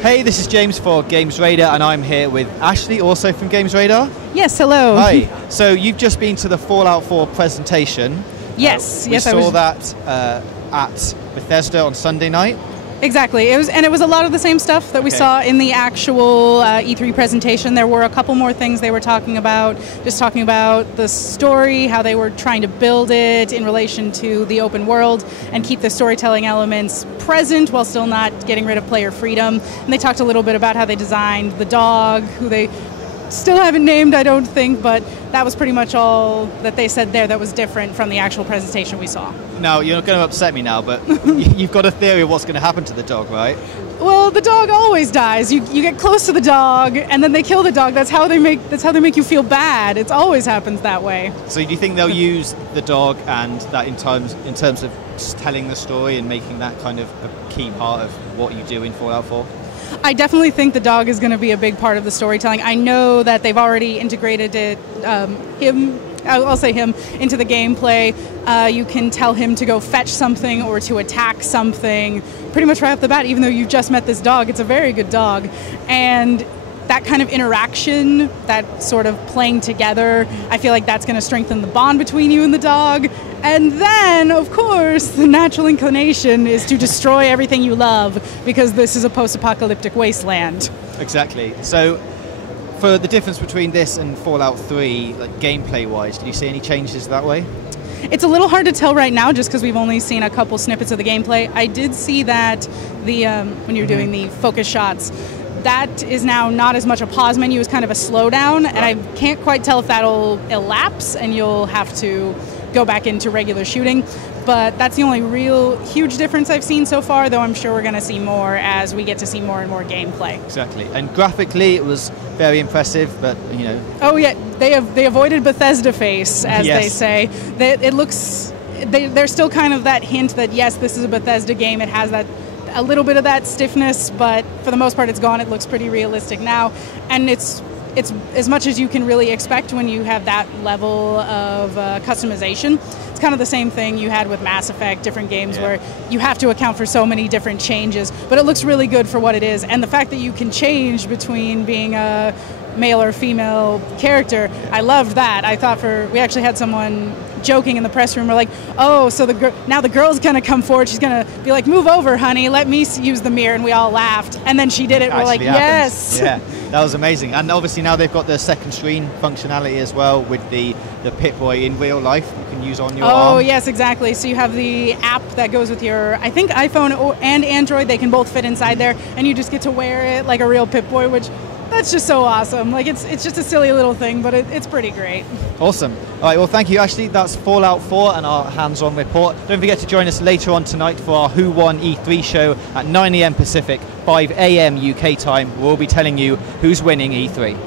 Hey, this is James for GamesRadar, and I'm here with Ashley, also from GamesRadar. Yes, hello. Hi. So you've just been to the Fallout 4 presentation. Yes, we saw that at Bethesda on Sunday night. Exactly. It was a lot of the same stuff that we saw in the actual E3 presentation. There were a couple more things they were talking about, just talking about the story, how they were trying to build it in relation to the open world and keep the storytelling elements present while still not getting rid of player freedom. And they talked a little bit about how they designed the dog, who they still haven't named, I don't think, but that was pretty much all that they said there that was different from the actual presentation we saw. Now, you're not going to upset me now, but you've got a theory of what's going to happen to the dog, right? Well, the dog always dies. You get close to the dog, and then they kill the dog. That's how they make you feel bad. It always happens that way. So do you think they'll use the dog and that in terms of just telling the story and making that kind of a key part of what you do in Fallout 4? I definitely think the dog is going to be a big part of the storytelling. I know that they've already integrated it, I'll say him, into the gameplay. You can tell him to go fetch something or to attack something pretty much right off the bat, even though you've just met this dog. It's a very good dog. And that kind of interaction, that sort of playing together, I feel like that's going to strengthen the bond between you and the dog. And then, of course, the natural inclination is to destroy everything you love, because this is a post-apocalyptic wasteland. Exactly. So, for the difference between this and Fallout 3, like gameplay-wise, do you see any changes that way? It's a little hard to tell right now, just because we've only seen a couple snippets of the gameplay. I did see that when you're doing the focus shots, that is now not as much a pause menu as kind of a slowdown, and I can't quite tell if that'll elapse and you'll have to go back into regular shooting. But that's the only real huge difference I've seen so far, though I'm sure we're going to see more as we get to see more and more gameplay. Exactly. And graphically, it was very impressive, but, you know... Oh, yeah. They avoided Bethesda face, as they say. It looks... There's still kind of that hint that, yes, this is a Bethesda game. It has that a little bit of that stiffness, but for the most part, it's gone. It looks pretty realistic now. And it's as much as you can really expect when you have that level of customization. It's kind of the same thing you had with Mass Effect, different games where you have to account for so many different changes, but it looks really good for what it is. And the fact that you can change between being a male or female character, I loved that. I thought we actually had someone joking in the press room, we're like, oh, so now the girl's gonna come forward, she's gonna be like, move over, honey, let me use the mirror, and we all laughed. And then she did it, we're like, yes. Yeah, that was amazing. And obviously now they've got the second screen functionality as well with the Pip-Boy in real life you can use on your arm. Oh, yes, exactly. So you have the app that goes with your, I think iPhone and Android, they can both fit inside there, and you just get to wear it like a real Pip-Boy, which that's just so awesome. Like, it's just a silly little thing, but it's pretty great. Awesome. All right, well, thank you, Ashley. That's Fallout 4 and our hands-on report. Don't forget to join us later on tonight for our Who Won E3 show at 9 AM Pacific, 5 AM UK time. We'll be telling you who's winning E3.